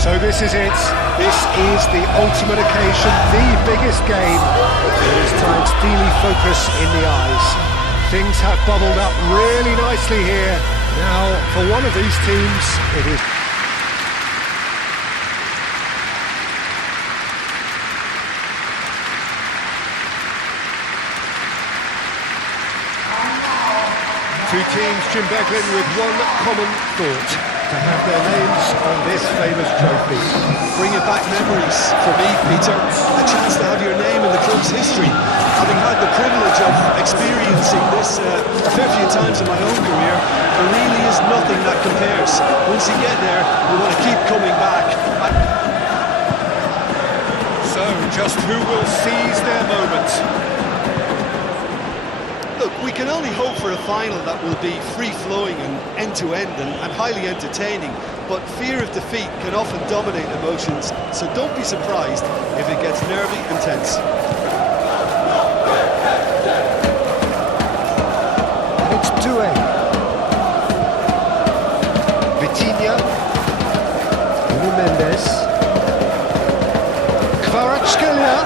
So this is it. This is the ultimate occasion, the biggest game. It is time to steely focus in the eyes. Things have bubbled up really nicely here. Now, for one of these teams, it is... Two teams, Jim Beglin, with one common thought: to have their names on this famous trophy. Bringing back memories for me, Peter. A chance to have your name in the club's history. Having had the privilege of experiencing this a fair few times in my own career, there really is nothing that compares. Once you get there, you want to keep coming back. So, just who will seize their moment? Look, we can only hope for a final that will be free-flowing and end-to-end and highly entertaining, but fear of defeat can often dominate emotions, so don't be surprised if it gets nervy and tense. And it's 2-A. Vitinha, Nuno Mendes, Kvaratskhelia.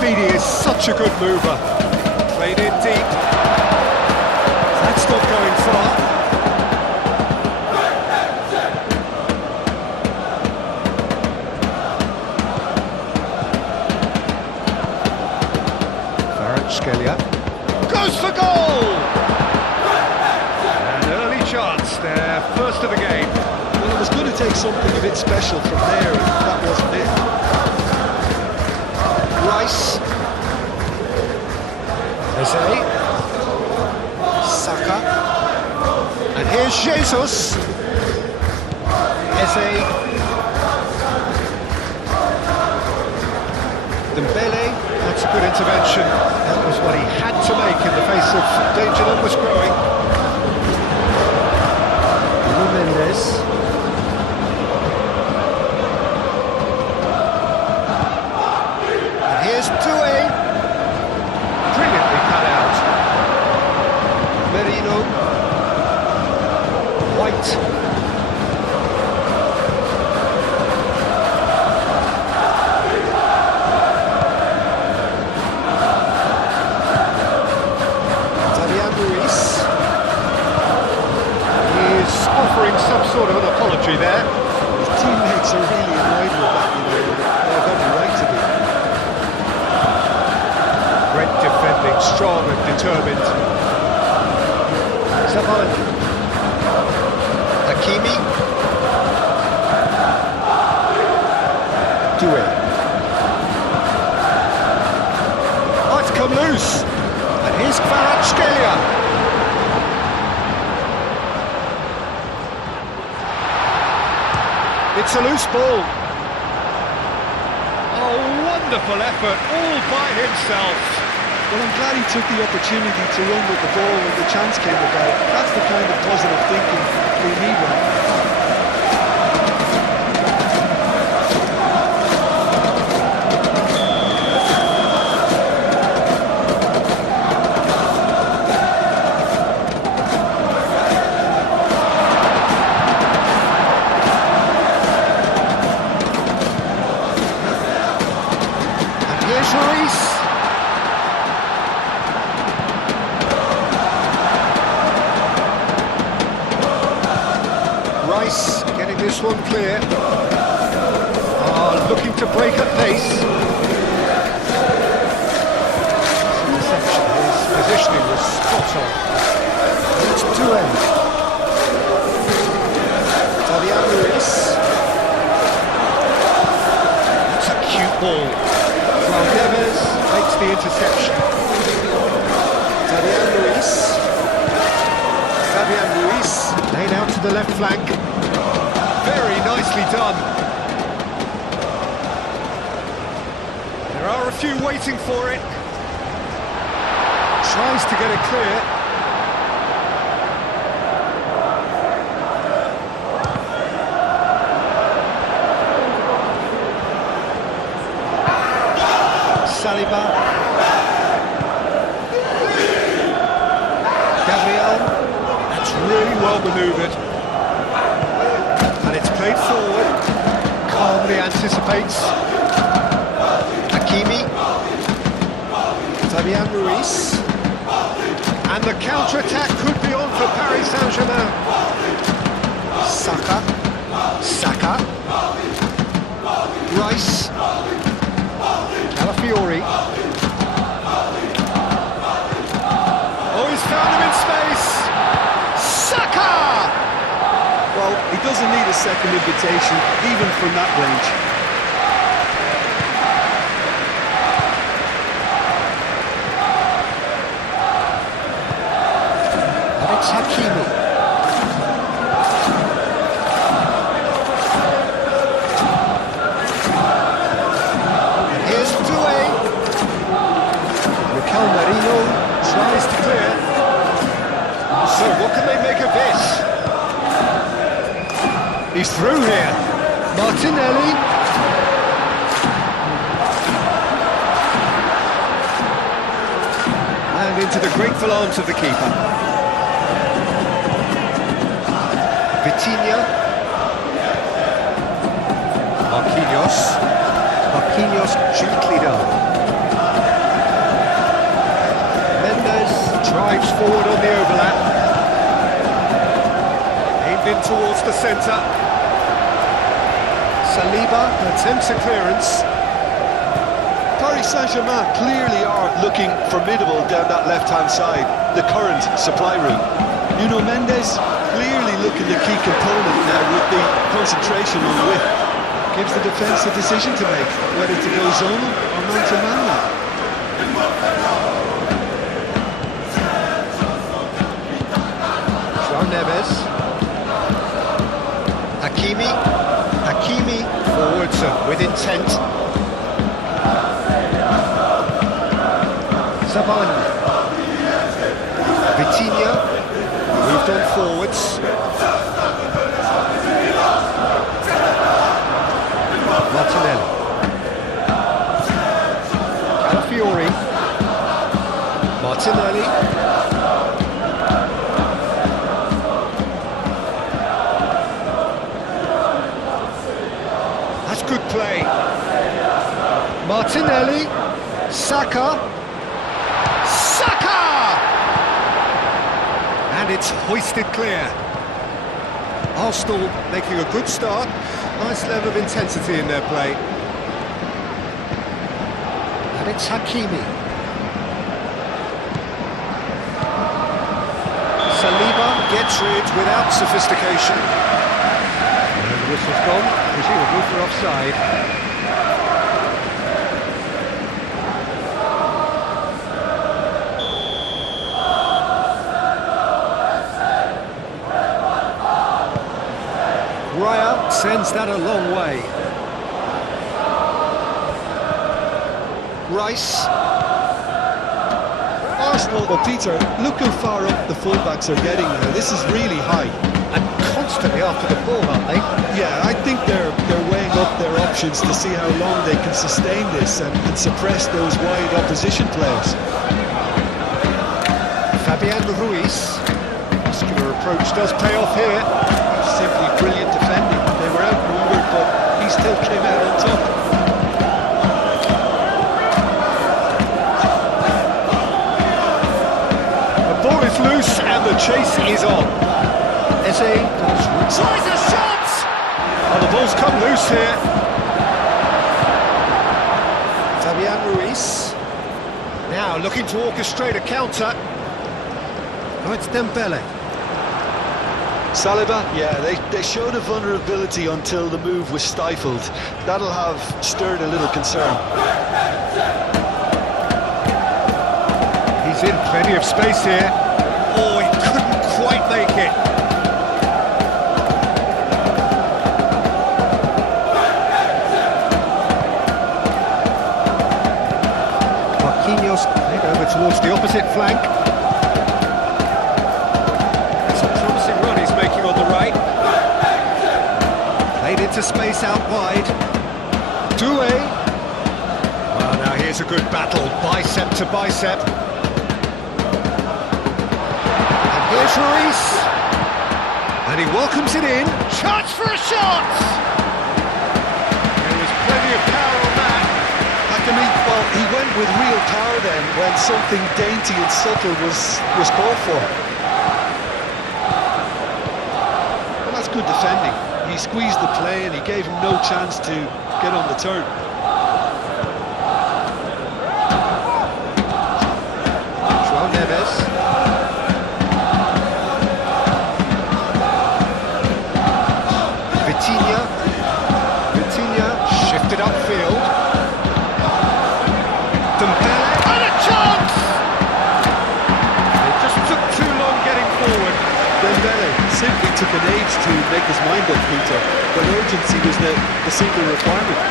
Feedy is such a good mover. Played in deep. That's not going far. Kvaratskhelia goes for goal! An early chance there, first of the game. Well, it was going to take something a bit special from there, and that wasn't it. Rice, Eze, Saka, and here's Jesus. Eze, Dembele, that's a good intervention. That was what he had to make in the face of danger that was growing. Nuno Mendes. Here's 2-A. Brilliantly cut out. Merino. White. Fabian Ruiz. He's offering some sort of an apology there. His teammates are really annoyed with that, you know. They've every right to be. Great defending, strong and determined. Zavalny. Hakimi. Doué. Oh, it's come loose. And here's Kvaratskhelia. It's a loose ball. Oh, wonderful effort, all by himself. Well, I'm glad he took the opportunity to run with the ball when the chance came about. That's the kind of positive thinking we need right now. And here's Ruiz. Rice getting this one clear. Looking to break at pace. Interception. His positioning was spot on. It's 2-A. Fabian Ruiz. That's a cute ball. Well, Neves makes the interception. Fabian Ruiz laid out to the left flank. Very nicely done. There are a few waiting for it. Tries to get it clear. Saliba. Gabriel. That's really well manoeuvred. anticipates. Hakimi. Fabian Ruiz. And the counter-attack could be on for Paris Saint-Germain. Saka. Rice. Calafiori. Oh, he's found him in space. Saka! Well, he doesn't need a second invitation, even from that range. And it's Hakimi. Marino tries to clear. So what can they make of this? He's through here. Martinelli. And into the grateful arms of the keeper. Vitinha. Marquinhos gently done. Drives forward on the overlap. Aimed in towards the centre. Saliba attempts a clearance. Paris Saint-Germain clearly are looking formidable down that left-hand side, the current supply route. Nuno Mendes clearly looking the key component now with the concentration on the width. Gives the defence a decision to make, whether to go zonal or man-to-man now. Neves. Hakimi forwards with intent. Saban. Vitinha moved on forwards. Martinelli. Calafiori. Martinelli. Good play. Martinelli. Saka. And it's hoisted clear. Arsenal making a good start. Nice level of intensity in their play. And it's Hakimi. Saliba gets rid without sophistication. And the whistle's gone. Presumably for offside. Raya sends that a long way. Rice. Arsenal, well, Peter, look how far up the fullbacks are getting now. This is really high. And constantly after the ball, aren't they? Yeah, I think they're weighing up their options to see how long they can sustain this and suppress those wide opposition players. Fabian Ruiz. Muscular approach does pay off here. Simply brilliant defending. They were outnumbered, but he still came out on top. The ball is loose and the chase is on. Eze tries a shot! Oh, the ball's come loose here. Fabian Ruiz. Now looking to orchestrate a counter. Oh, it's Dembele. Saliba, yeah, they showed a vulnerability until the move was stifled. That'll have stirred a little concern. He's in plenty of space here. Oh, he couldn't quite make it. Marquinhos played over towards the opposite flank. It's a promising run he's making on the right. Played into space out wide. Doué. Well, now here's a good battle, bicep to bicep. And here's Ruiz. And he welcomes it in. Chance for a shot! There was plenty went with real power then when something dainty and subtle was called for. Well, that's good defending. He squeezed the play and he gave him no chance to get on the turn. Vitinha shifted upfield. Dembele and a chance! It just took too long getting forward. Dembele simply took an age to make his mind up, Peter, but urgency was the single requirement.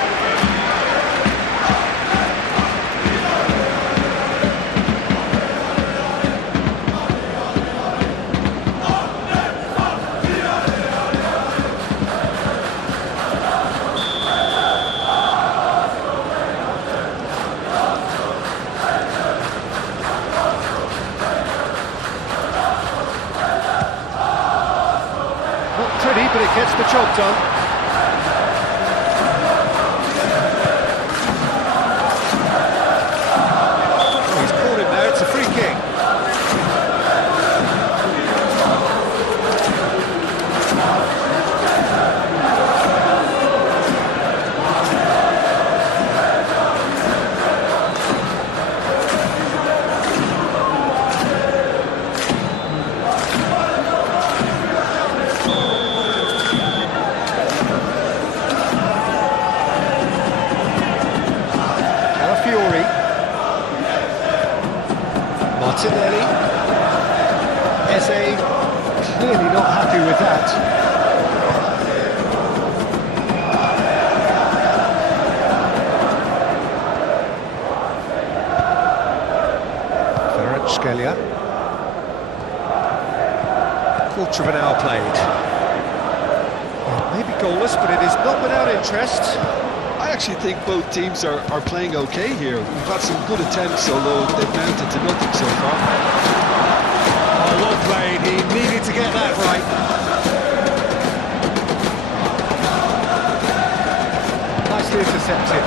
Pretty, but it gets the job done. Oh, he's caught him there, it's a free kick. Martinelli. Eze clearly not happy with that. Kvaratskhelia. Quarter of an hour played. Well, maybe goalless, but it is not without interest. I actually think both teams are playing okay here. We've had some good attempts, although they've mounted to nothing so far. Oh, well played. He needed to get that right. Nicely intercepted.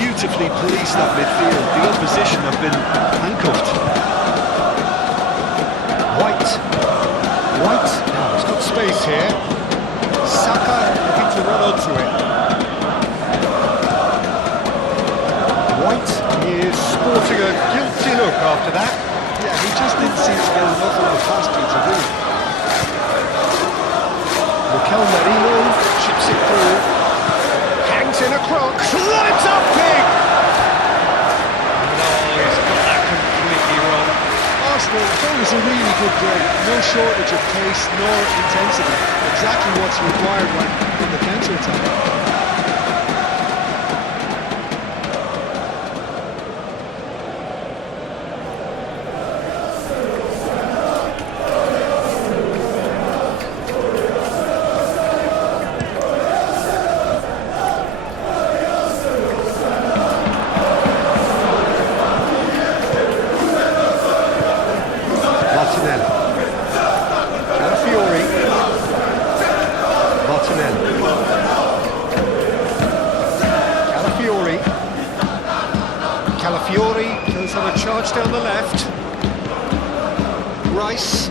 Beautifully policed that midfield. The opposition have been handcuffed. White. He's got space here. Saka looking to run onto it. White is sporting a guilty look after that. Yeah, he just didn't seem to get enough of the pass to do. Mikel Merino chips it through. Hangs in a crook. Slides up big! No, he's got that completely wrong. Arsenal, that was a really good break. No shortage of pace nor intensity. Exactly what's required when the counter-attack. Calafiori goes on a charge down the left. Rice.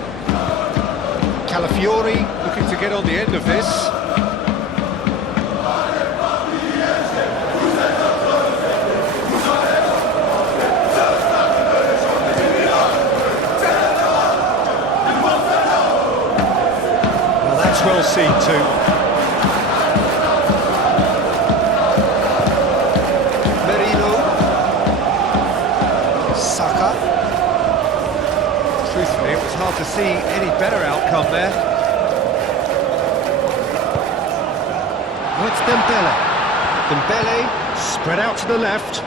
Calafiori looking to get on the end of this. Well, that's well seen too. Saka. Truthfully, it was hard to see any better outcome there. Oh, it's Dembele. Dembele spread out to the left.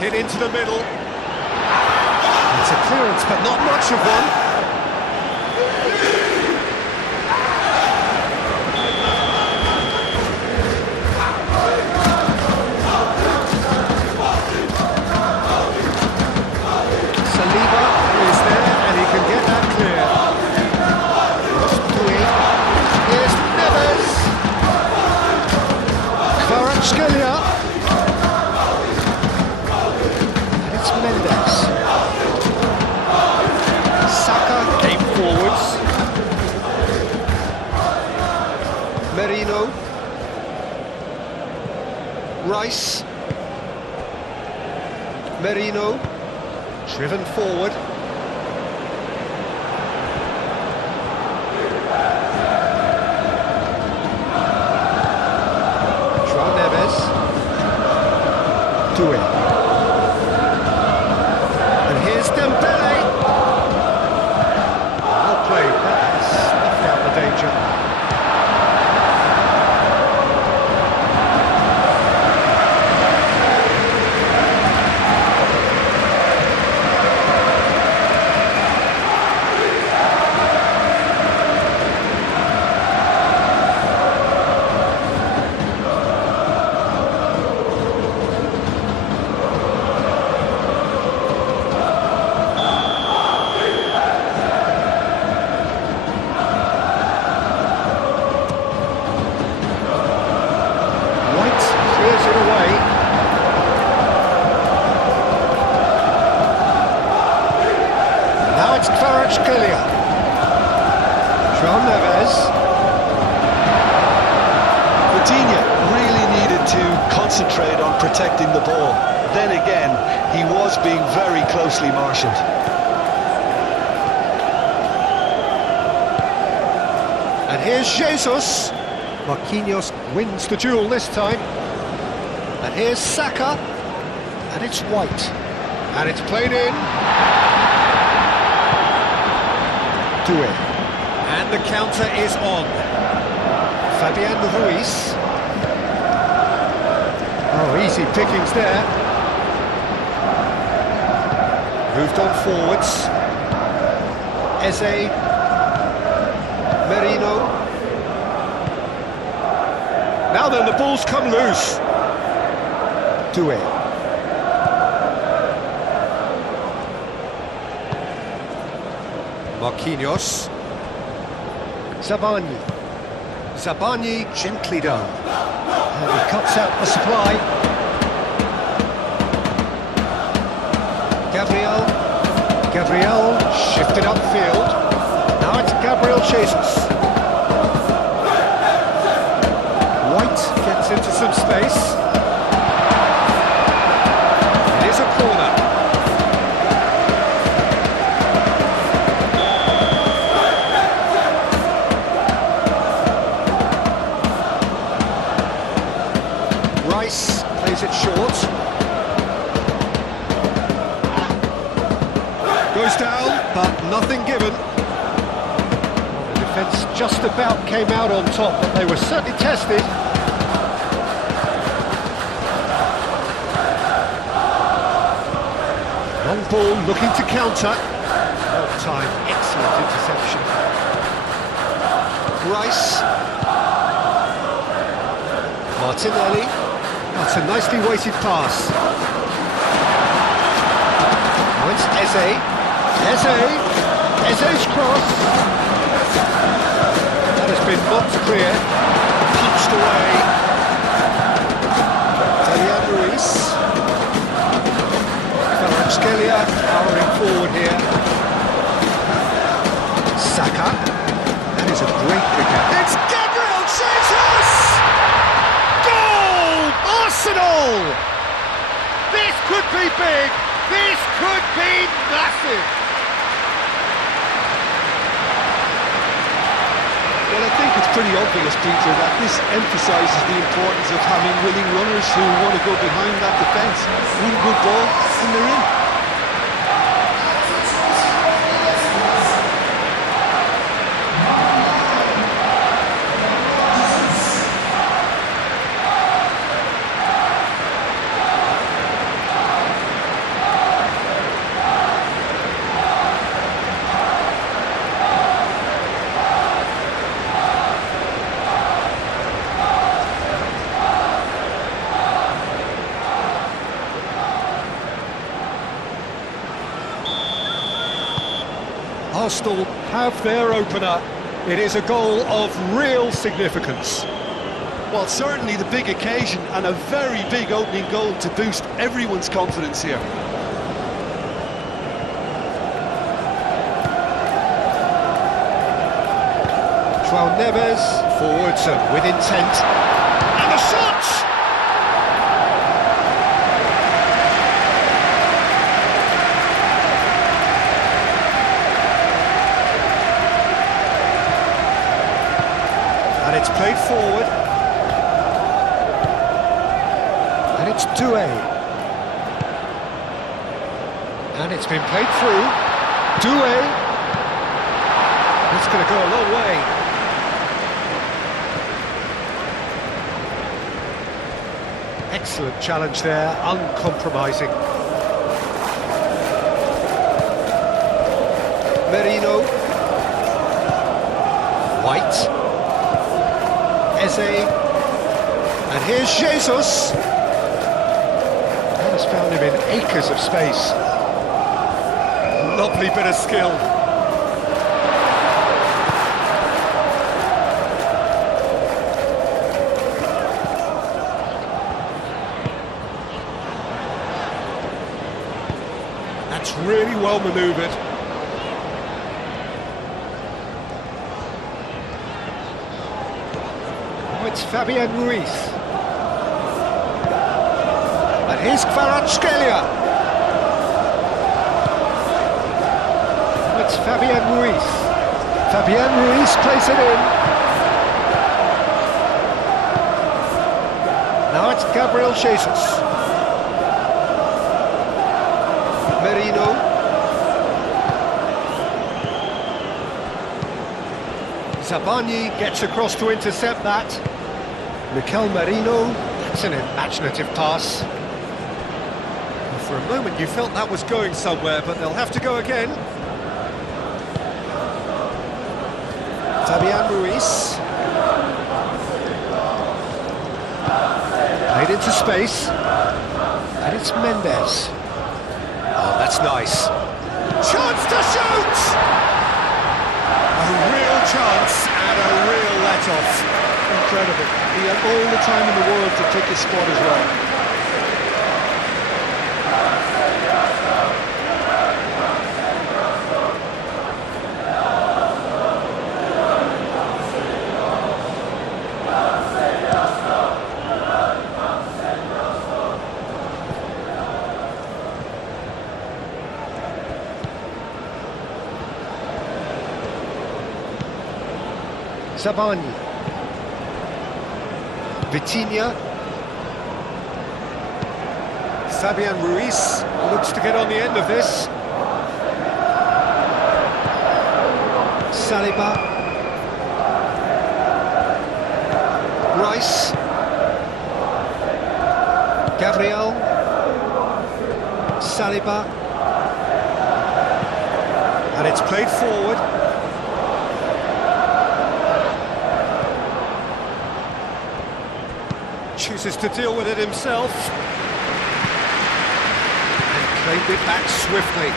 Hit into the middle. It's a clearance, but not much of one. Here's Neves. Rice. Merino. Driven forward. João Neves. Do it. And here's Dembele. Well played, that snuffed out the danger. João Neves. Coutinho really needed to concentrate on protecting the ball. Then again, he was being very closely marshalled. And here's Jesus. Marquinhos wins the duel this time. And here's Saka. And it's White. And it's played in. Do it. And the counter is on. Fabian Ruiz. Oh, easy pickings there. Moved on forwards. Eze. Merino. Now then, the ball's come loose. Do it. Marquinhos. Zabani. Zabani gently done. And he cuts out the supply. Gabriel shifted upfield. Now it's Gabriel Jesus. White gets into some space. It is a corner. Rice plays it short. Goes down, but nothing given. The defence just about came out on top, but they were certainly tested. Long ball looking to counter. Well time, excellent interception. Rice. Martinelli. That's a nicely weighted pass. Now it's Eze. Eze's cross. That has been knocked clear. Punched away. Fabian Ruiz. Scalia powering forward here. Saka. That is a great kicker. It's Gabriel Jesus! Goal! Arsenal! This could be big. This could be massive. Well, I think it's pretty obvious, Peter, that this emphasises the importance of having willing runners who want to go behind that defence. One good ball and they're in. Arsenal have their opener. It is a goal of real significance. Well, certainly the big occasion and a very big opening goal to boost everyone's confidence here. João Neves, forwards and with intent. And a shot! It's played forward. And it's Doué. And it's been played through. Doué. It's going to go a long way. Excellent challenge there, uncompromising. Merino. White. Eze. And here's Jesus. Has found him in acres of space. Lovely bit of skill. That's really well manoeuvred. Oh, it's Fabian Ruiz. And here's Kvaratskhelia. Oh, it's Fabian Ruiz. Fabian Ruiz plays it in. Now it's Gabriel Jesus. Merino. Zabani gets across to intercept that. Mikel Merino, that's an imaginative pass. Well, for a moment you felt that was going somewhere, but they'll have to go again. Fabian Ruiz. Played into space. And it's Mendes. Oh, that's nice. Chance to shoot! A real chance and a real let-off. Incredible. He had all the time in the world to take his spot as well. Zabani. Vitinha. Fabian Ruiz looks to get on the end of this. Saliba. Rice. Gabriel. Saliba. And it's played forward. Chooses to deal with it himself and claimed it back swiftly.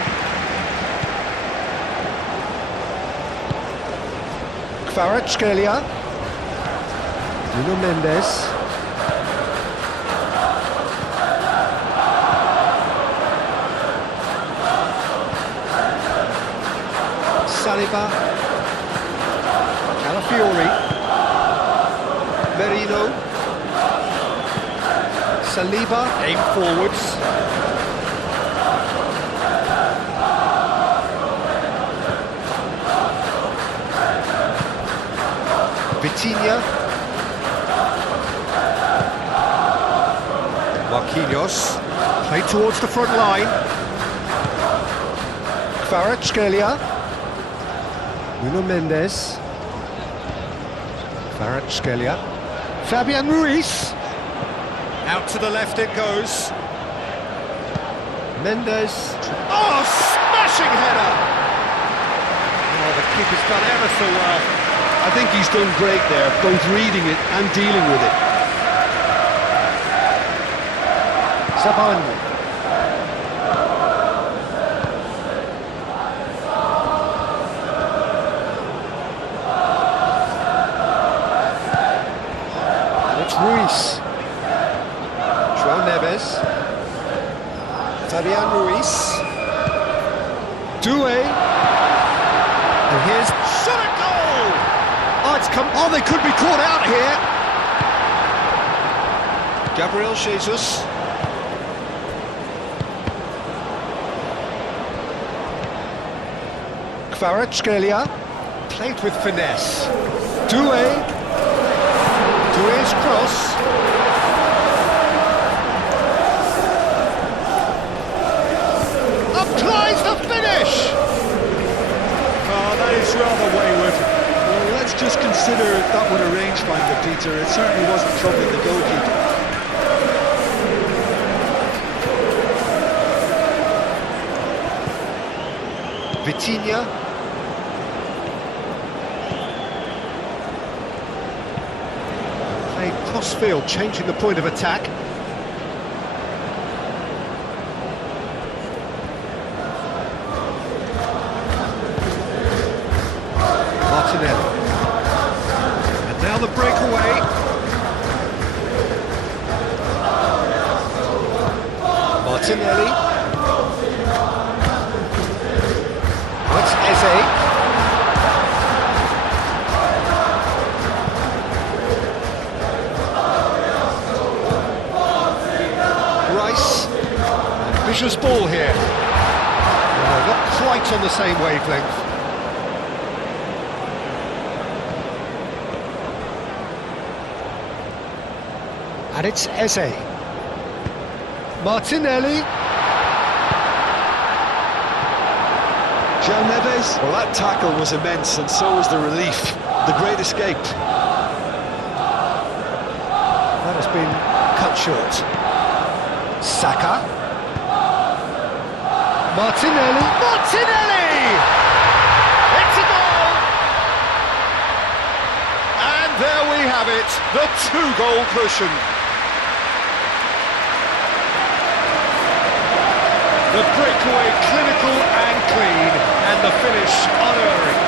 Kvaratskhelia. Nuno Mendes. Saliba. Calafiori. Merino. Saliba, aim forwards. Vitinha. Marquinhos, played towards the front line. Kvaratskhelia. Nuno Mendes. Kvaratskhelia. Fabian Ruiz. Out to the left it goes. Mendes. Oh, smashing header! Oh, the keeper's done ever so well. I think he's done great there, both reading it and dealing with it. Zabani. And it's Ruiz. Neves. Fabian Ruiz. Doué. And here's shot at goal! Oh, it's come. Oh, they could be caught out here. Gabriel Jesus. Kvaratskhelia. Played with finesse. Doué. his cross. Applies the finish! Oh, that is rather wayward. Well, let's just consider that with a rangefinder, Peter. It certainly wasn't troubling the goalkeeper. Vitinha. Played cross-field, changing the point of attack. Martinelli. And now the breakaway. Martinelli. That's Eze. Rice. Vicious ball here. Not quite on the same wavelength. And it's Eze. Martinelli. João Neves, well, that tackle was immense, and so was the relief. The great escape. That has been cut short. Saka. Martinelli. Martinelli! It's a goal! And there we have it, the two-goal cushion. The breakaway clinical and clean, and the finish unerring.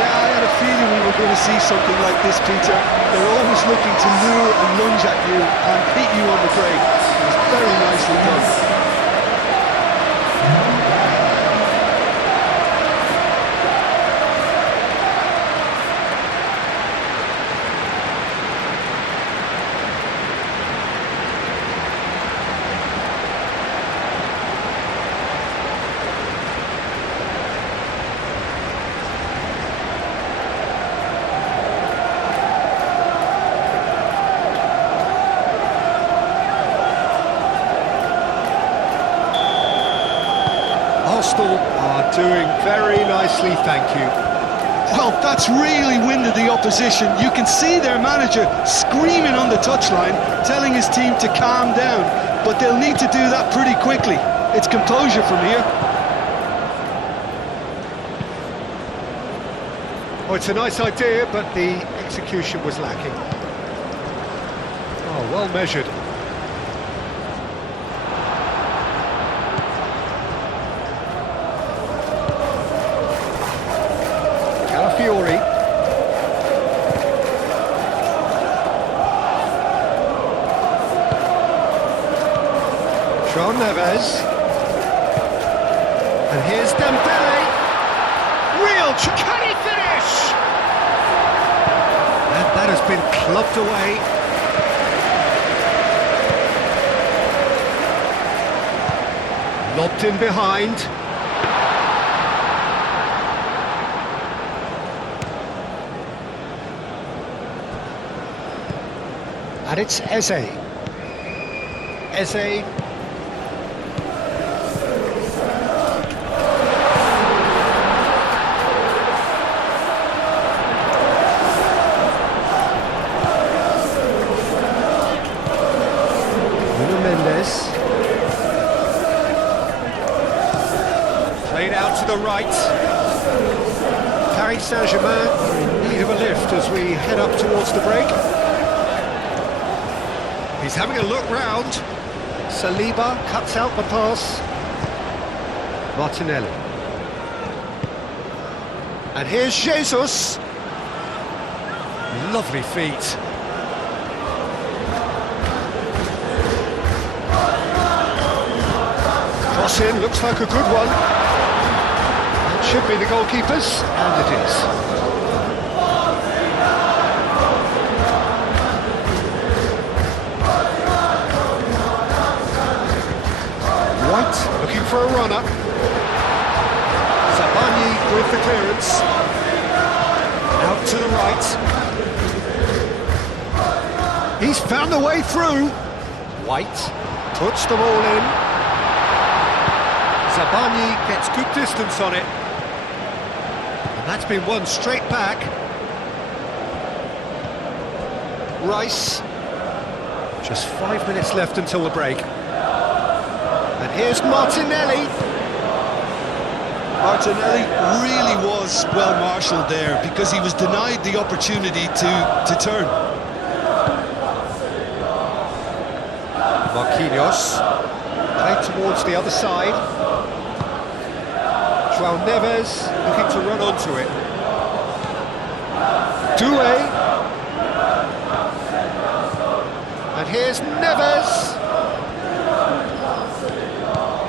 Yeah, I had a feeling we were going to see something like this, Peter. They're always looking to lure and lunge at you and hit you on the break. It was very nicely done. Arsenal are doing very nicely, thank you. Well, that's really winded the opposition. You can see their manager screaming on the touchline, telling his team to calm down, but they'll need to do that pretty quickly. It's composure from here. Oh, it's a nice idea, but the execution was lacking. Oh, well measured. Fiori. João Neves. And here's Dembele. Real, can he finish? And that has been clubbed away. Lobbed in behind. And it's Eze. Eze. Mendes. Played out to the right. Paris Saint-Germain are in need of a lift as we head up towards the break. He's having a look round. Saliba cuts out the pass. Martinelli. And here's Jesus. Lovely feet. Cross in, looks like a good one. That should be the goalkeeper's, and it is. Looking for a runner. Zabani with the clearance. Out to the right. He's found the way through. White puts them all in. Zabani gets good distance on it. And that's been won straight back. Rice. Just 5 minutes left until the break. And here's Martinelli. Martinelli really was well marshalled there because he was denied the opportunity to turn. Marquinhos, played towards the other side. João Neves looking to run onto it. Doué. And here's Neves.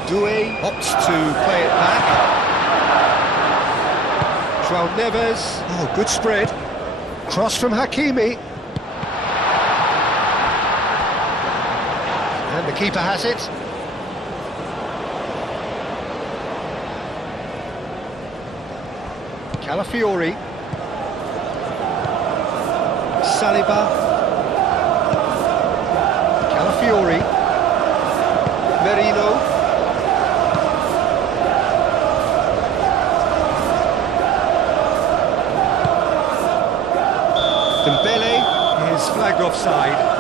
Doué opts to play it back. João Neves. Oh, good spread. Cross from Hakimi. And the keeper has it. Calafiori. Saliba. Calafiori. Merino. Dembele is flagged offside.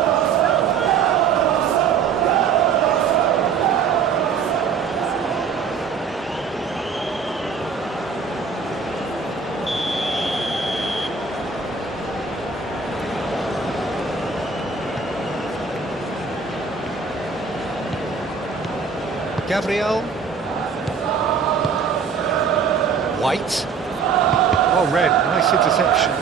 Gabriel. White. Oh, red. Nice interception.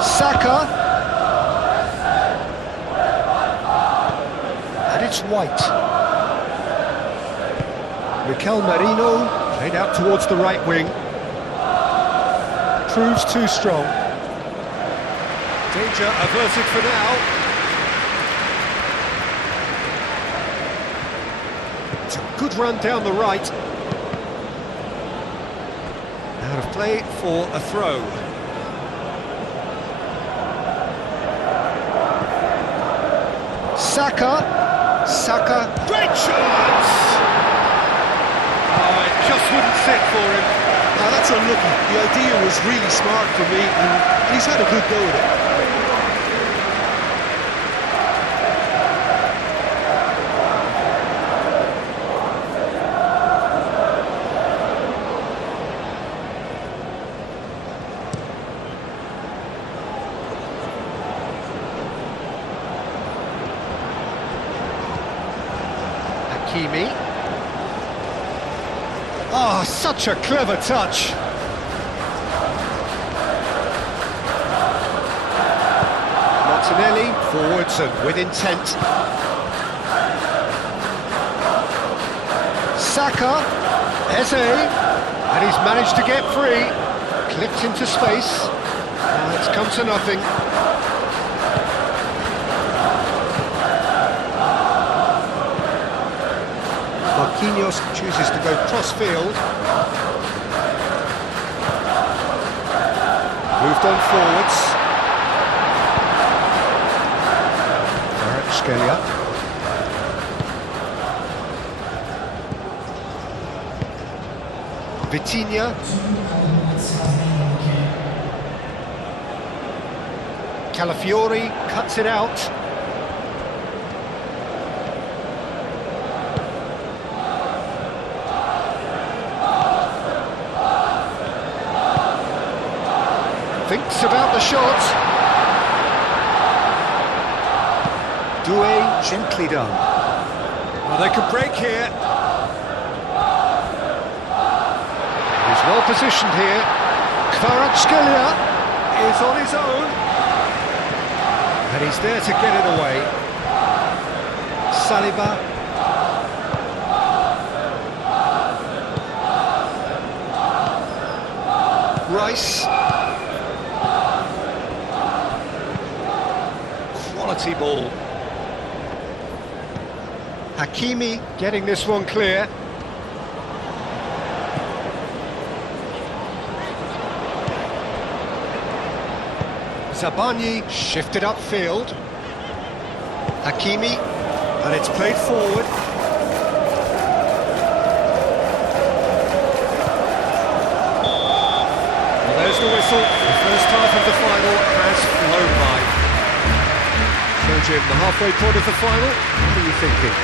Saka. And it's White. Mikel Merino played out towards the right wing. Proves too strong. Danger averted for now. It's a good run down the right. Out of play for a throw. Saka. Great chance! Oh, it just wouldn't sit for him. Now that's unlucky. The idea was really smart for me, and he's had a good go at it. Hakimi. Oh, such a clever touch. Martinelli forwards and with intent. Saka, Eze, and he's managed to get free. Clipped into space. It's come to nothing. Marquinhos chooses to go cross-field. Moved on forwards. Skelia. Vitinha. Calafiori cuts it out. Thinks about the shot. Doué, gently done. Well, they could break here. He's well positioned here. Kvaratskhelia is on his own. And he's there to get it away. Saliba. Rice. Quality ball. Hakimi getting this one clear. Zabarnyi shifted upfield. Hakimi, and it's played forward. Well, there's the whistle. The first half of the final has flown by. So, Jim, the halfway point of the final, what are you thinking?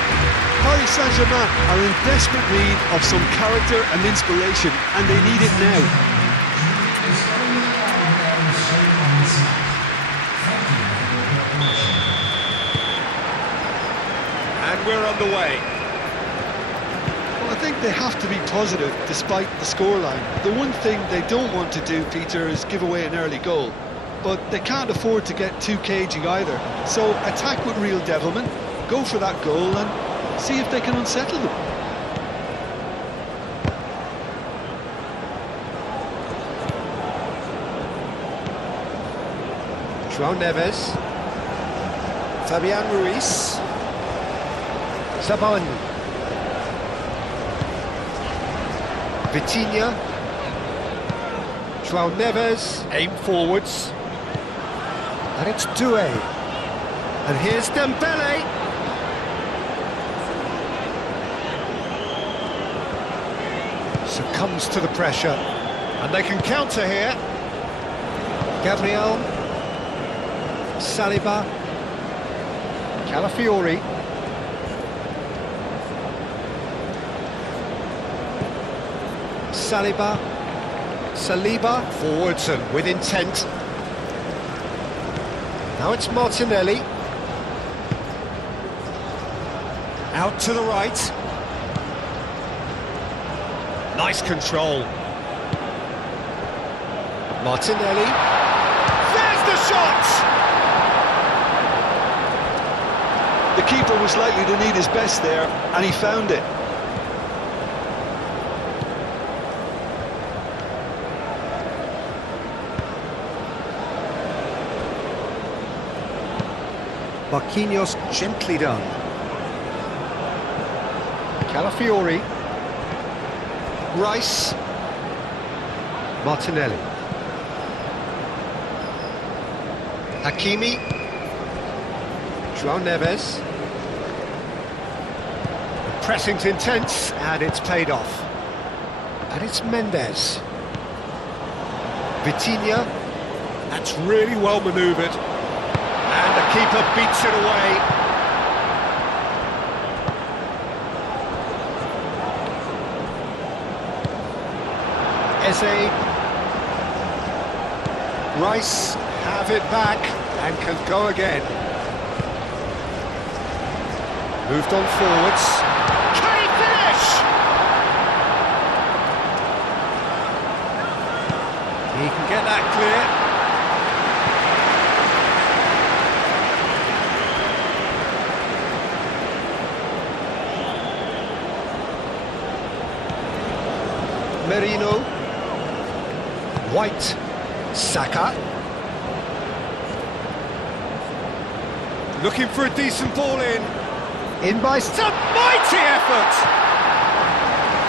Paris Saint-Germain are in desperate need of some character and inspiration, and they need it now. And we're underway. Well, I think they have to be positive despite the scoreline. The one thing they don't want to do, Peter, is give away an early goal. But they can't afford to get too cagey either. So attack with real devilment, go for that goal and see if they can unsettle them. João Neves. Fabian Ruiz. Zabarnyi. Vitinha. João Neves, aim forwards. And it's Doué. And here's Dembele. Succumbs to the pressure. And they can counter here. Gabriel. Saliba. Calafiori. Saliba, forwards and with intent. Now it's Martinelli. Out to the right. Nice control. Martinelli. There's the shot! The keeper was likely to need his best there, and he found it. Marquinhos gently done. Calafiori. Rice. Martinelli. Hakimi. João Neves. The pressing's intense and it's paid off. And it's Mendes. Vitinha. That's really well manoeuvred. And the keeper beats it away. Eze. Rice have it back and can go again. Moved on forwards. Can he finish? He can get that clear. Merino. White. Saka. Looking for a decent ball in. In by some mighty effort!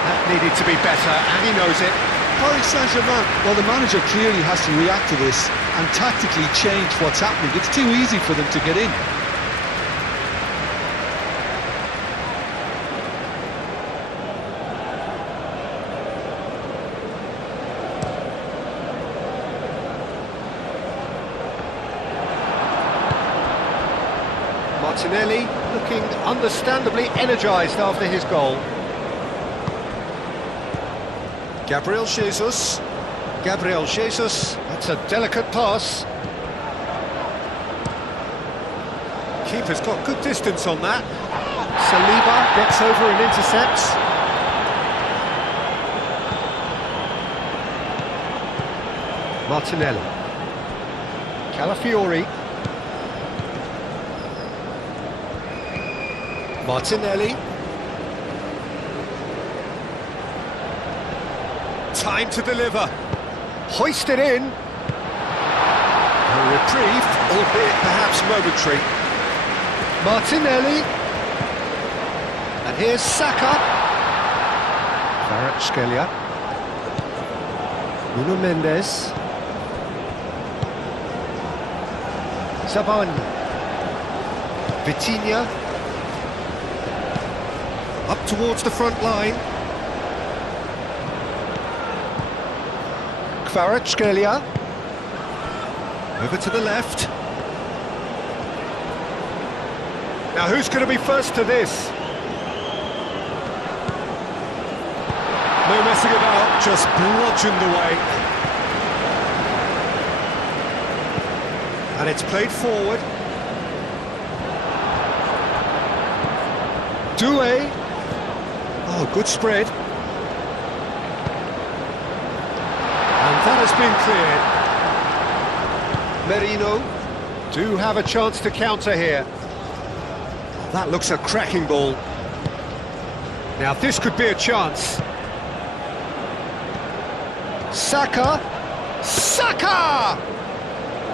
That needed to be better, and he knows it. Paris Saint-Germain, well, the manager clearly has to react to this and tactically change what's happening. It's too easy for them to get in. Martinelli looking understandably energised after his goal. Gabriel Jesus. That's a delicate pass. Keeper's got good distance on that. Saliba gets over and intercepts. Martinelli. Calafiori. Martinelli. Time to deliver. Hoisted in. A reprieve, albeit perhaps momentary. Martinelli. And here's Saka. Kvaratskhelia. Nuno Mendes. Zabani. Vitinha. Up towards the front line. Kvaratskhelia. Over to the left. Now who's going to be first to this? No messing about, just bludgeoned away. And it's played forward. Doué. Oh, good spread. And that has been cleared. Merino do have a chance to counter here. That looks a cracking ball. Now this could be a chance. Saka! Saka!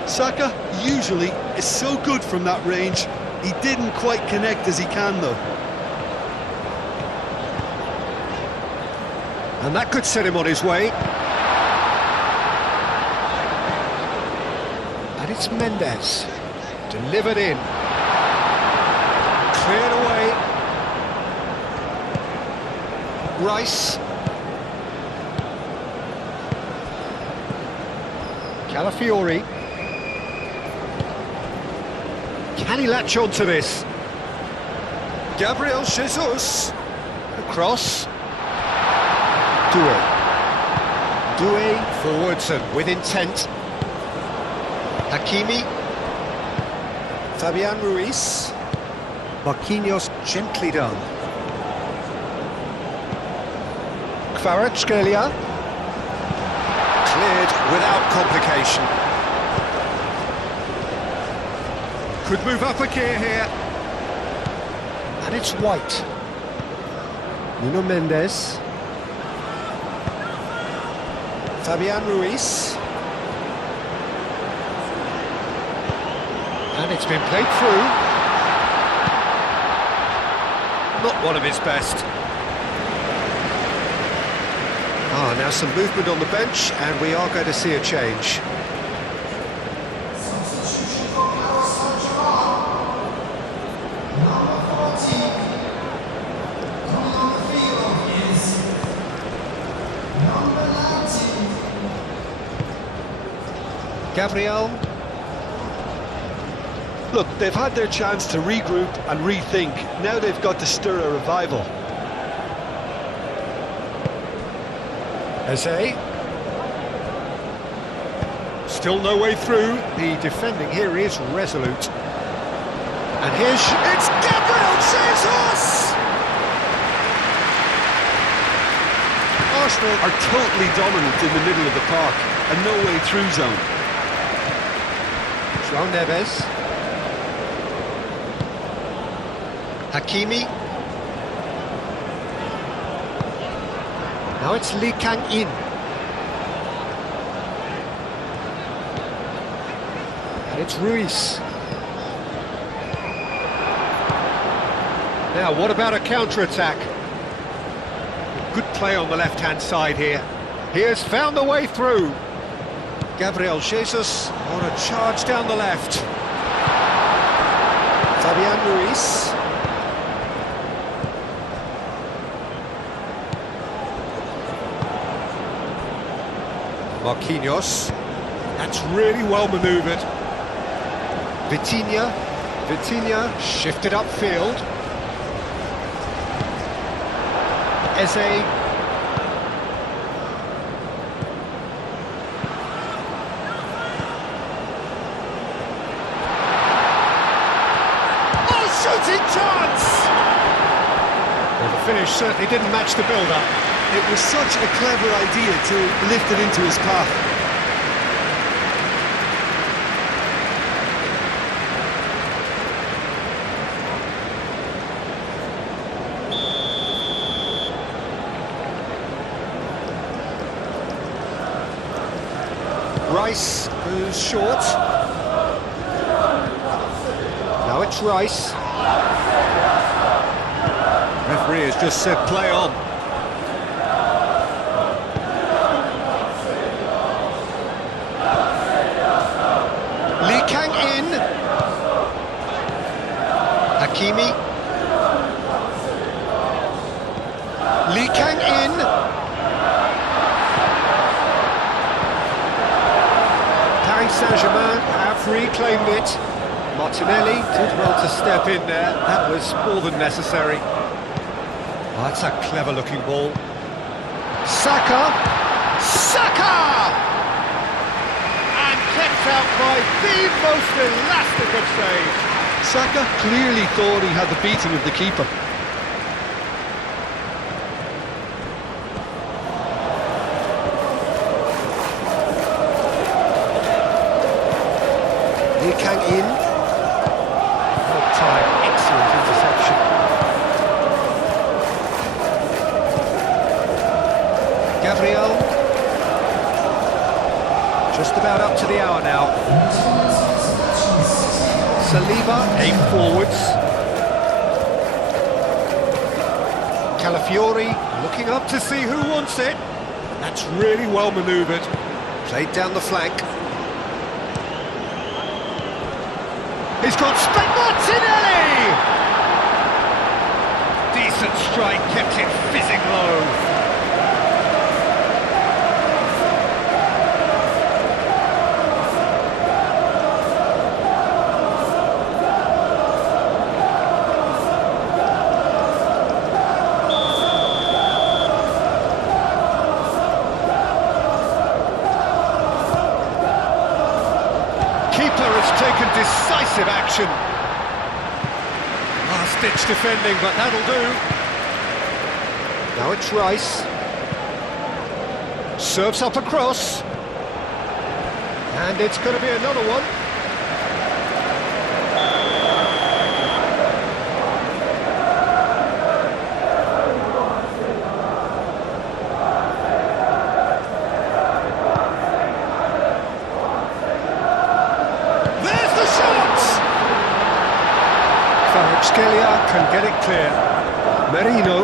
Saka usually is so good from that range. He didn't quite connect as he can though. And that could set him on his way. And it's Mendes. Delivered in. Cleared away. Rice. Calafiori. Can he latch on to this? Gabriel Jesus. Across. Doué. Doué forwards and with intent. Hakimi. Fabian Ruiz. Marquinhos gently done. Kvaratskhelia. Cleared without complication. Could move up a gear here. And it's White. Nuno Mendes. Fabian Ruiz. And it's been played through. Not one of his best. Now some movement on the bench, and we are going to see a change. Gabriel. Look, they've had their chance to regroup and rethink. Now they've got to stir a revival. Eze. Still no way through. The defending here is resolute. And here's... It's Gabriel Jesus! Arsenal are totally dominant in the middle of the park, and no way through zone. João Neves. Hakimi. Now it's Lee Kang-in. And it's Ruiz. Now, what about a counter-attack? Good play on the left-hand side here. He has found the way through. Gabriel Jesus on a charge down the left. Fabian Ruiz. Marquinhos. That's really well manoeuvred. Vitinha. Vitinha shifted upfield. Eze. Oh, shooting chance! Well, the finish certainly didn't match the build-up. It was such a clever idea to lift it into his path. Rice goes short. Now it's Rice. Referee has just said play on. Lee Kang-in. Hakimi. Lee Kang in. Paris Saint-Germain have reclaimed it. Martinelli did well to step in there. That was more than necessary. Oh, that's a clever-looking ball. Saka! Saka! And kept out by the most elastic of saves. Saka clearly thought he had the beating of the keeper. Lee Kang in. Well timed, excellent interception. Gabriel. Just about up to the hour now. Saliba, aim forwards. Calafiori looking up to see who wants it. That's really well manoeuvred. Played down the flank. He's got Martinelli! Decent strike, kept it fizzing low. Taken decisive action. Last-ditch defending, but that'll do. Now it's Rice. Serves up across. And it's going to be another one. Scalia can get it clear. Merino.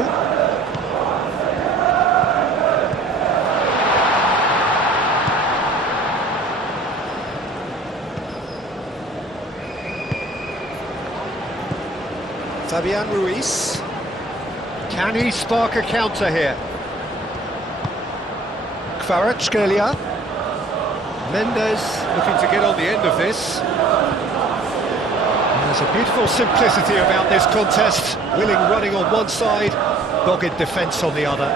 Fabian Ruiz. Can he spark a counter here? Kvaratskhelia. Mendes looking to get on the end of this. There's a beautiful simplicity about this contest. Willing running on one side, dogged defence on the other.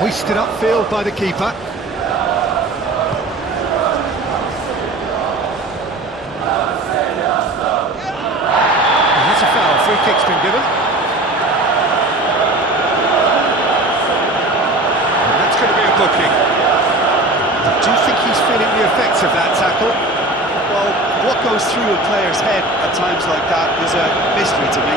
Hoisted upfield by the keeper. And that's a foul. Free kick's been given. And that's going to be a booking. Do you think he's feeling the effects of that tackle? Well, what goes through a player's head at times like that is a mystery to me.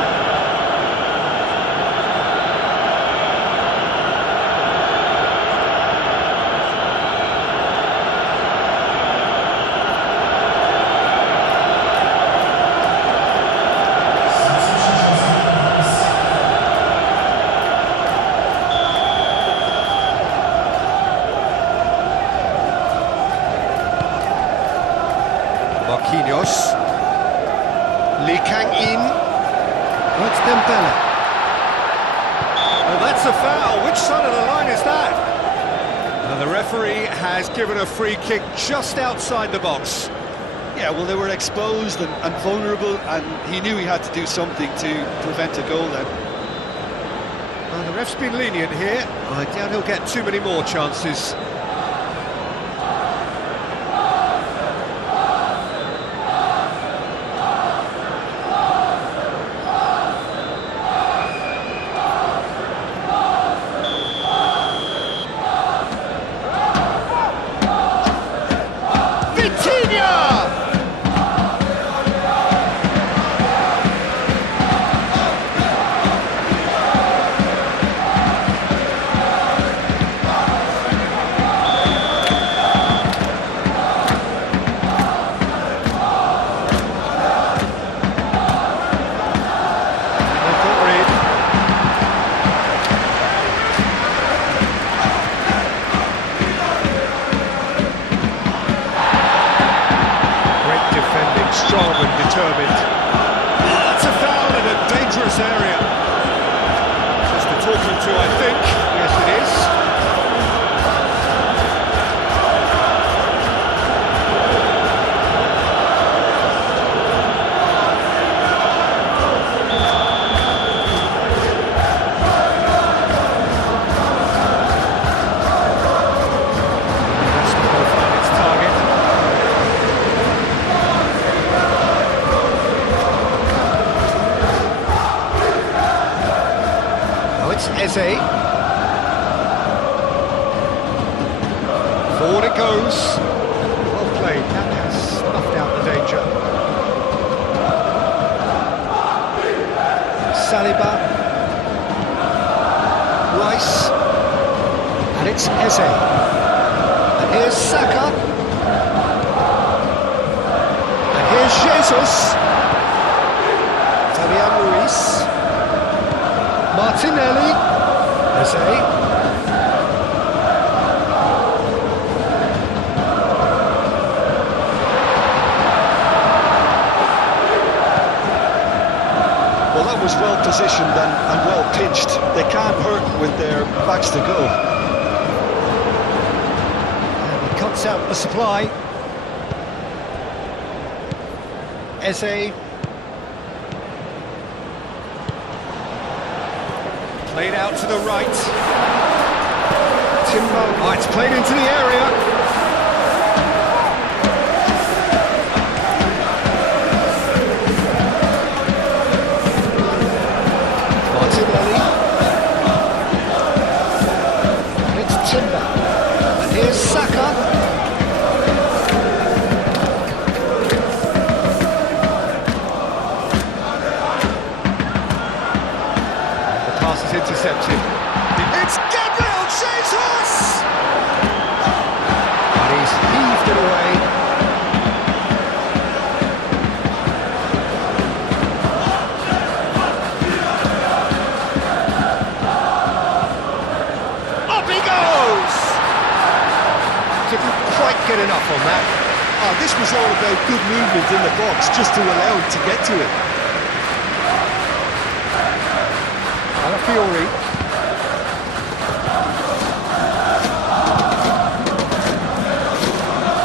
Marquinhos. Lee Kang in. That's Dembele. Well, that's a foul. Which side of the line is that? And the referee has given a free kick just outside the box. Yeah, well, they were exposed and vulnerable, and he knew he had to do something to prevent a goal then. Well, the ref's been lenient here. I doubt he'll get too many more chances. Forward it goes. Well played, that has snuffed out the danger. Saliba. Rice. And it's Eze. And here's Saka. And here's Jesus. Fabian Ruiz. Martinelli. Eze. Well, that was well positioned and well pitched. They can't hurt with their backs to go. And he cuts out the supply. Eze. Played out to the right. Timber. Oh, it's played into the area. Martinelli. And it's Timber. And here's Saka. Pass is intercepted. It's Gabriel Jesus! And he's heaved it away. Up he goes! Didn't quite get enough on that. Oh, this was all about good movement in the box, just to allow him to get to it. Fiori.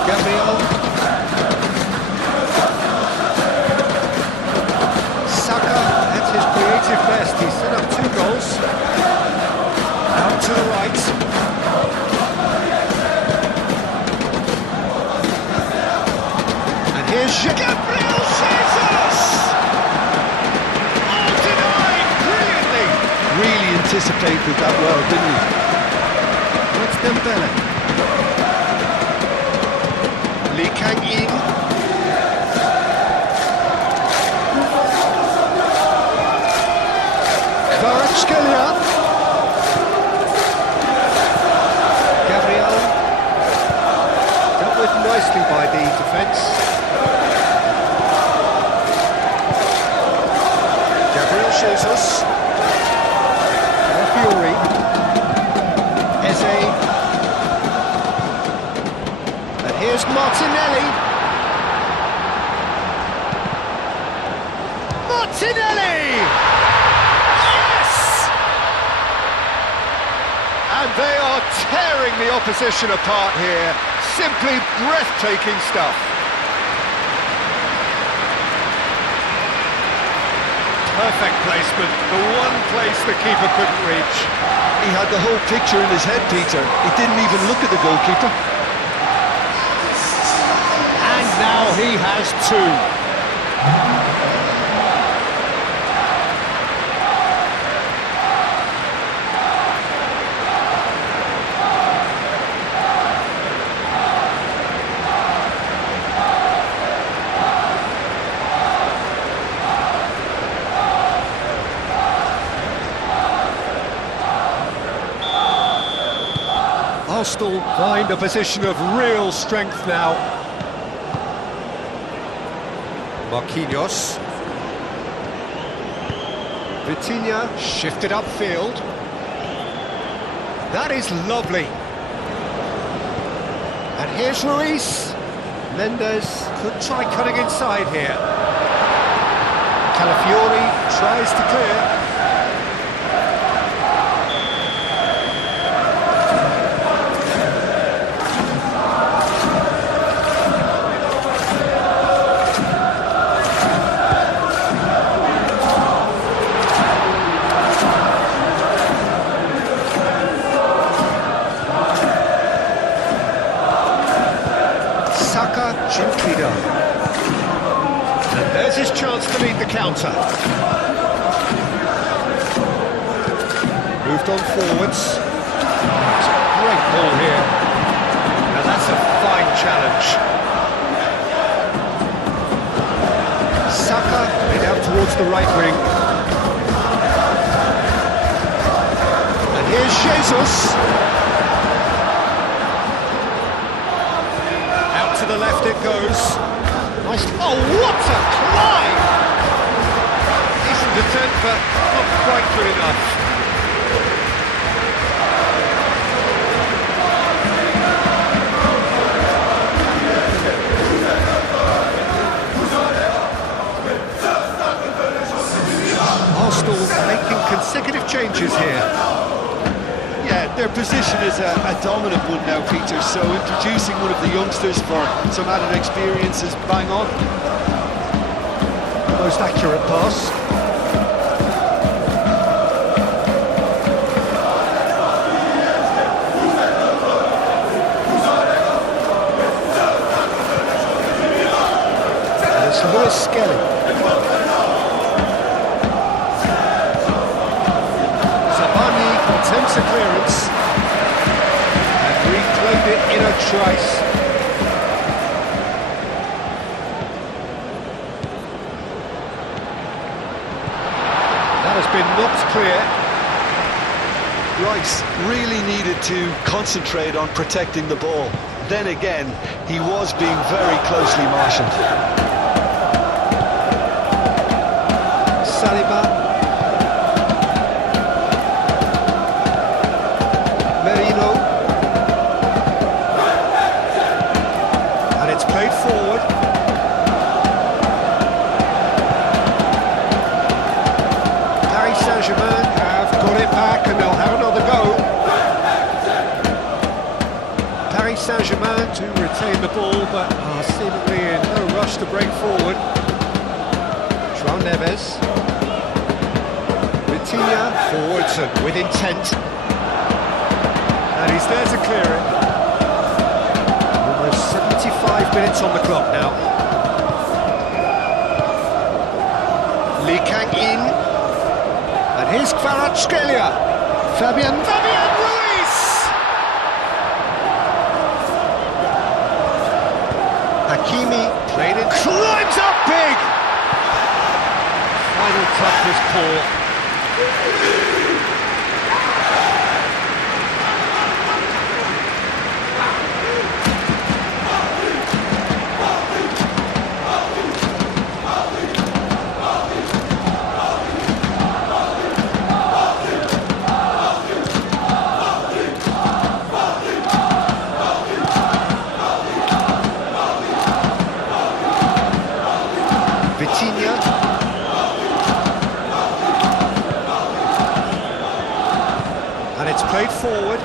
Gabriel. Saka at his creative best. He's set up 2 goals. Out to the right. And here's Gabriel Jesus! Oh, denied brilliantly! Really anticipated that well, didn't he? It's Dembele. Lee Kang-in. Kvaratskhelia. Gabriel. Dealt with nicely by the defence. Gabriel Jesus. Fiori. Eze. And here's Martinelli. Martinelli! Yes! And they are tearing the opposition apart here. Simply breathtaking stuff. Perfect placement, the one place the keeper couldn't reach. He had the whole picture in his head, Peter. He didn't even look at the goalkeeper. And now he has 2. Arsenal find a position of real strength now. Marquinhos. Vitinha shifted upfield. That is lovely. And here's Ruiz. Mendes could try cutting inside here. Calafiori tries to clear. Saka gently done. And there's his chance to lead the counter. Moved on forwards. It's a great ball here. Now the right wing. And here's Jesus. Out to the left it goes. Nice. Oh, what a climb! Decent attempt, but not quite good enough. Arsenal making consecutive changes here. Yeah, their position is a dominant one now, Peter, so introducing one of the youngsters for some added experience is bang on. Most accurate pass. And it's Lewis Skelly. Attempts a clearance and reclaimed it in a trice. That has been knocked clear. Rice really needed to concentrate on protecting the ball. Then again, he was being very closely marshalled. Saliba. Played forward. Paris Saint-Germain have got it back and they'll have another go. Paris Saint-Germain to retain the ball but are seemingly in no rush to break forward. João Neves. Vitinha forwards and with intent. And he's there to clear it. 75 minutes on the clock now. Lee Kang-in. And here's Kvaratskhelia. Fabian Ruiz! Hakimi played it. Climbs up big! Final touch was poor. Vitinha. And it's played forward.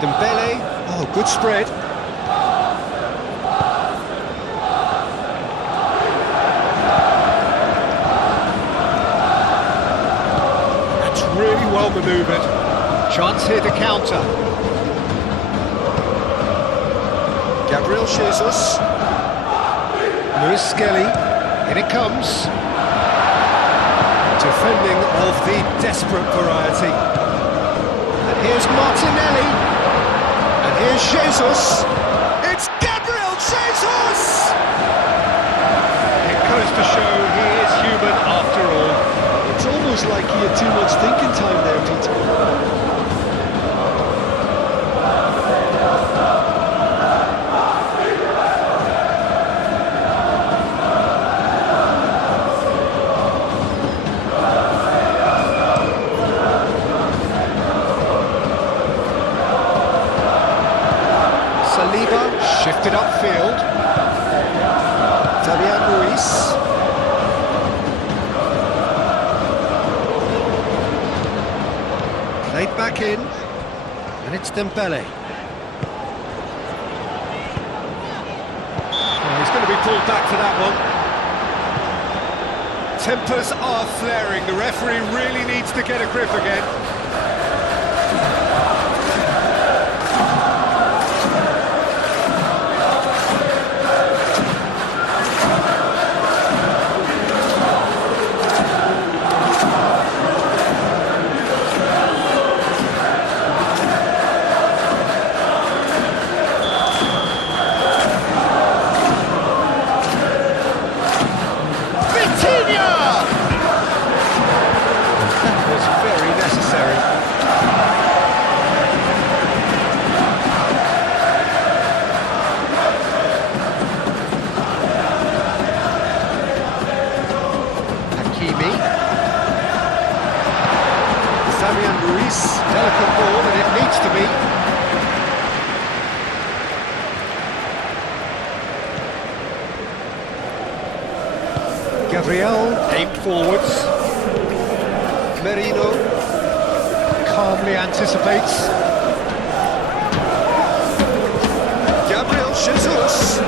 Dembele. Oh, good spread. That's really well manoeuvred. Chance here to counter. Gabriel Jesus. Lewis Skelly. In it comes. Defending of the desperate variety. And here's Martinelli. And here's Jesus. It's Gabriel Jesus! It goes to show he is human after all. It's almost like he had too much thinking time there, Peter. Shifted upfield. Fabian Ruiz. Played back in. And it's Dembele. Oh, he's going to be pulled back for that one. Tempers are flaring. The referee really needs to get a grip again. Ruiz. Delicate ball, and it needs to be. Gabriel aimed forwards. Merino calmly anticipates. Gabriel Jesus.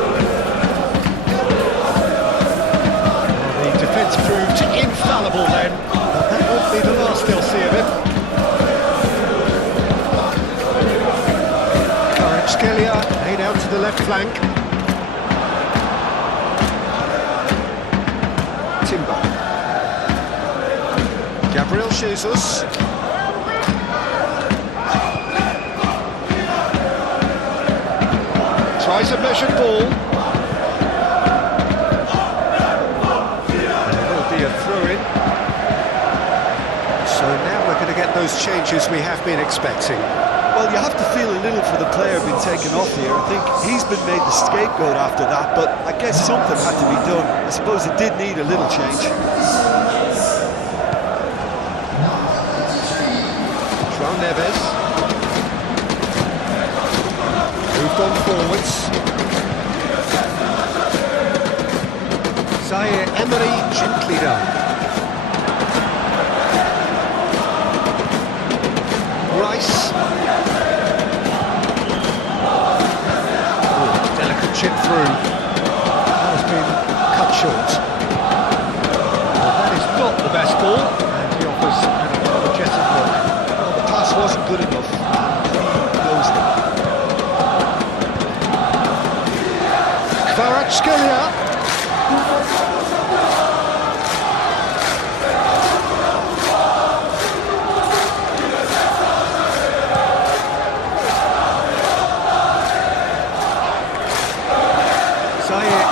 The defence proved infallible then. That won't be the last they'll see of him. Kvaratskhelia laid out to the left flank. Timber. Gabriel Jesus. Tries a measured ball. There will be a throw-in. So now we're going to get those changes we have been expecting. Well, you have to feel a little for the player being taken off here. I think he's been made the scapegoat after that, but I guess something had to be done. I suppose it did need a little change. João Neves. Moved on forwards. Zaire Emery gently done. Rice. Delicate chip through. That has been cut short. Well, that is not the best ball, and he offers an apologetic look. Well, the pass wasn't good enough. He knows it. Kvaratskhelia.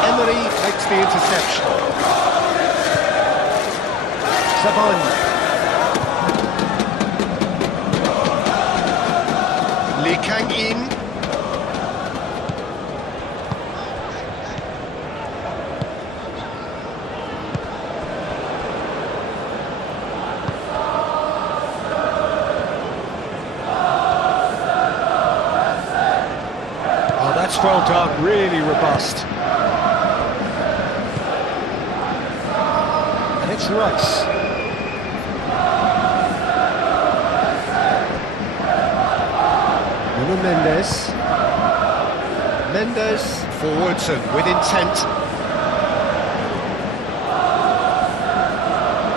Emery makes the interception. Savani. Lee Kang-in. Oh, that's well done, really robust. It's Rice. Mendes. Mendes forwards and with intent.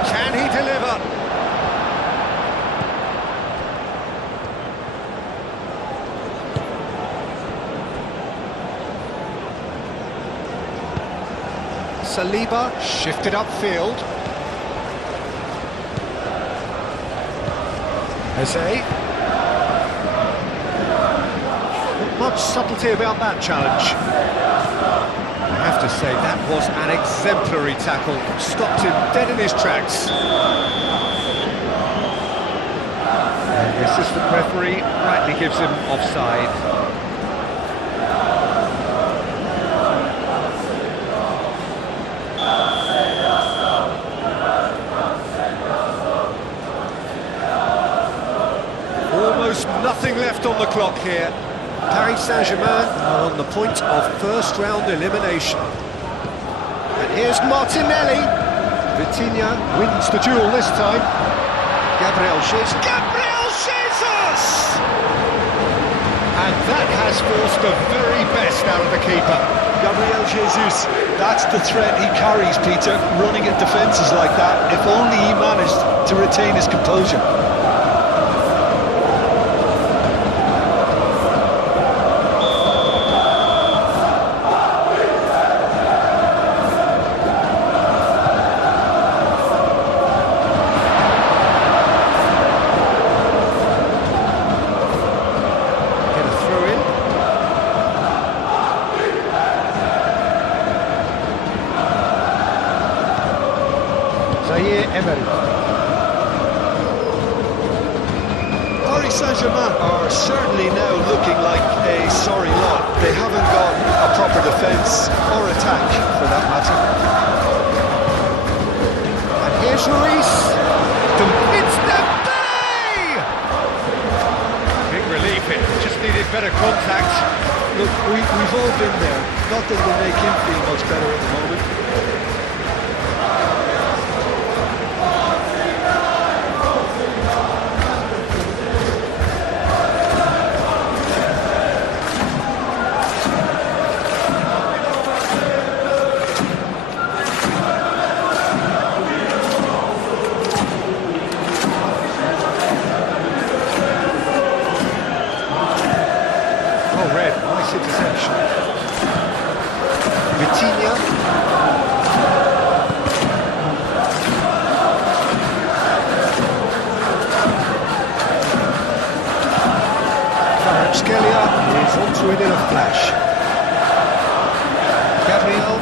Can he deliver? Saliba shifted upfield. Jose. Not much subtlety about that challenge. I have to say that was an exemplary tackle. Stopped him dead in his tracks. And the assistant referee rightly gives him offside. Nothing left on the clock here. Paris Saint-Germain are on the point of first-round elimination. And here's Martinelli. Vitinha wins the duel this time. Gabriel Jesus. Gabriel Jesus! And that has forced the very best out of the keeper. Gabriel Jesus, that's the threat he carries, Peter, running at defences like that. If only he managed to retain his composure. Emery. Paris Saint-Germain are certainly now looking like a sorry lot. They haven't got a proper defence or attack, for that matter. And here's Ruiz. It's Dembele! better contact. Look, we've all been there. Nothing will make him feel much better at the moment. Nice interception. Vitinha. Kvaratskhelia is onto it in a flash. Gabriel.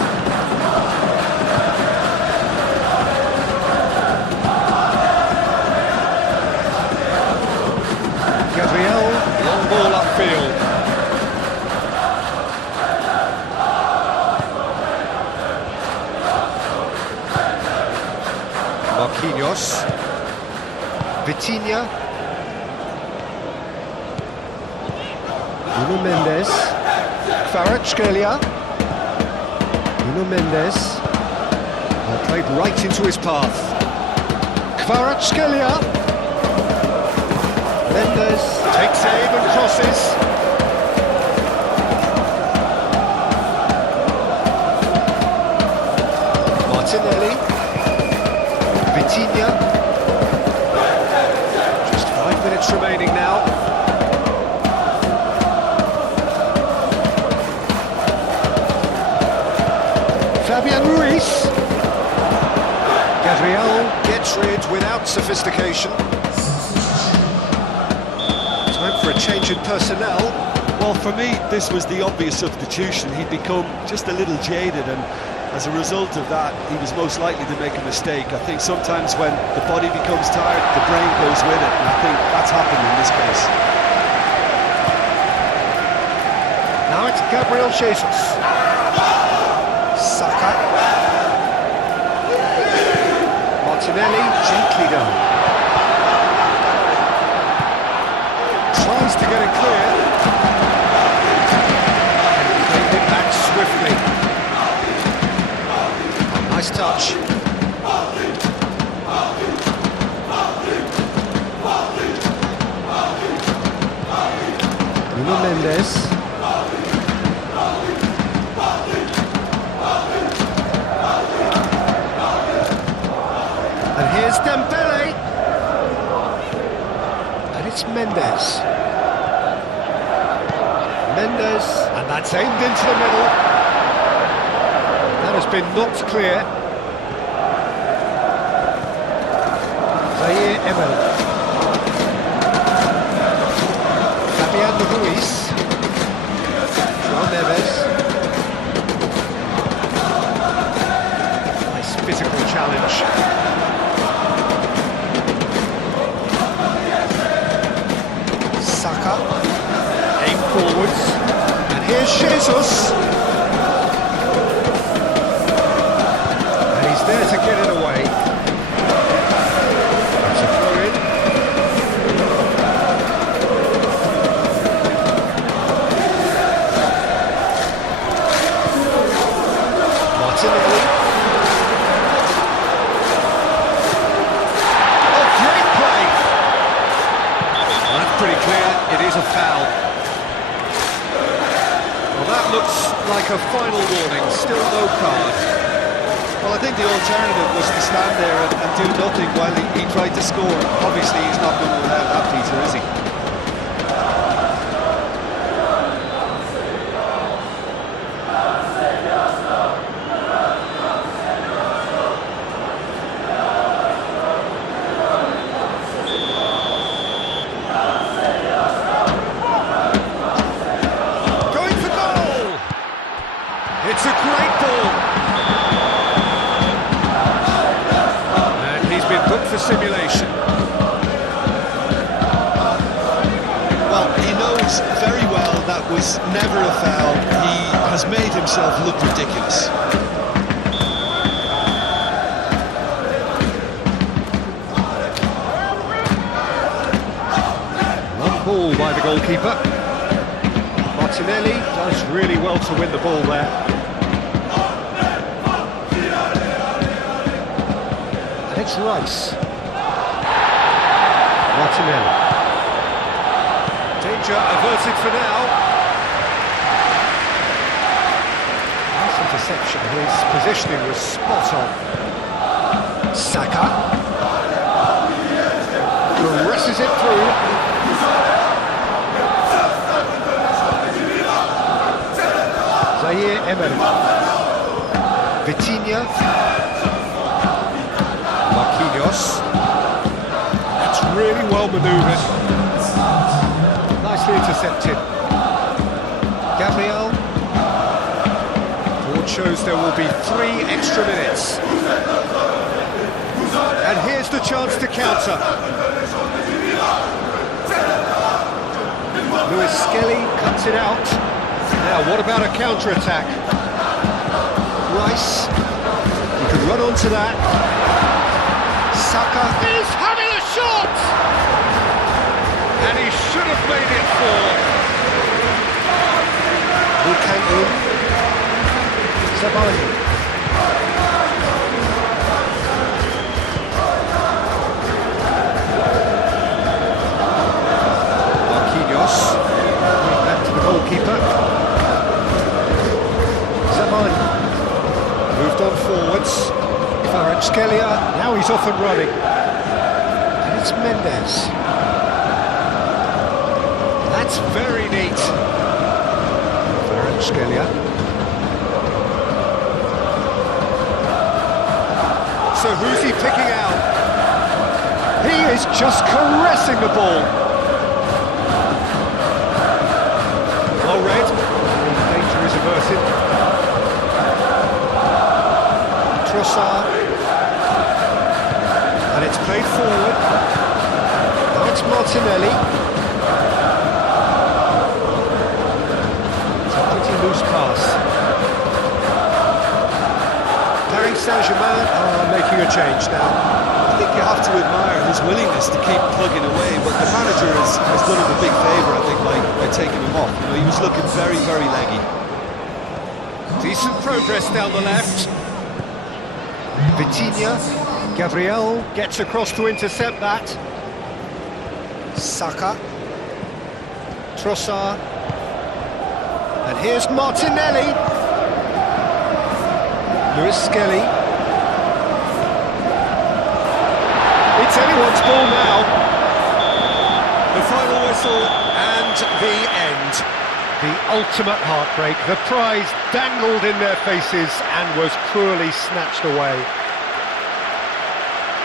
Gabriel, long ball upfield. Marquinhos, Vitinha, Nuno Mendes, Kvaratskhelia, Nuno Mendes, played right into his path. Kvaratskhelia, Mendes takes aim and crosses. Martinelli. Vitinha. Just 5 minutes remaining now. Fabian Ruiz. Gabriel gets rid without sophistication. Time for a change in personnel. Well, for me, this was the obvious substitution. He'd become just a little jaded, and as a result of that, he was most likely to make a mistake. I think sometimes when the body becomes tired, the brain goes with it, and I think that's happened in this case. Now it's Gabriel Jesus. Saka. Martinelli, gently done. Tries to get it clear. And played it back swiftly. Nice touch. Nuno Mendes. And here's Dembele. And it's Mendes. Mendes. And that's aimed into the middle. That has been knocked clear. Emel. Fabian Ruiz. João Neves. Nice physical challenge. Saka. Aim forwards. And here's Jesus. And he's there to get it away. Pretty clear, it is a foul. Well, that looks like a final warning, still no card. Well, I think the alternative was to stand there and do nothing while he tried to score. Obviously, he's not going to allow that, Peter, is he? It's a great ball. And he's been booked for simulation. Well, he knows very well that was never a foul. He has made himself look ridiculous. Long ball by the goalkeeper. Martinelli does really well to win the ball there. And it's Rice. Martinelli. Danger averted for now. Nice interception. His positioning was spot on. Saka. Presses it through. Zaire Emery. Vitinha. Marquinhos. That's really well manoeuvred. Nicely intercepted. Gabriel. Board shows there will be 3 extra minutes. And here's the chance to counter. Lewis Skelly cuts it out. Now, what about a counter-attack? Rice. You can run onto that. Saka is having a shot! And he should have made it 4. Lukaku. Zabali. Marquinhos. Back to the goalkeeper. Zabali. Moved on forwards. Kvaratskhelia. Now he's off and running. And it's Mendes. That's very neat. Kvaratskhelia. So who's he picking out? He is just caressing the ball. Well read. The danger is averted. Trossard. And it's played forward. Now it's Martinelli. It's a pretty loose pass. Paris Saint-Germain are making a change now. I think you have to admire his willingness to keep plugging away, but the manager has done him a big favour, I think, by taking him off. You know, he was looking very, very leggy. Decent progress down the left. Vitinha. Gabriel gets across to intercept that. Saka. Trossard. And here's Martinelli. Lewis Skelly. It's anyone's ball now. The final whistle and the end. The ultimate heartbreak. The prize dangled in their faces and was cruelly snatched away.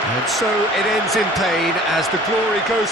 And so it ends in pain as the glory goes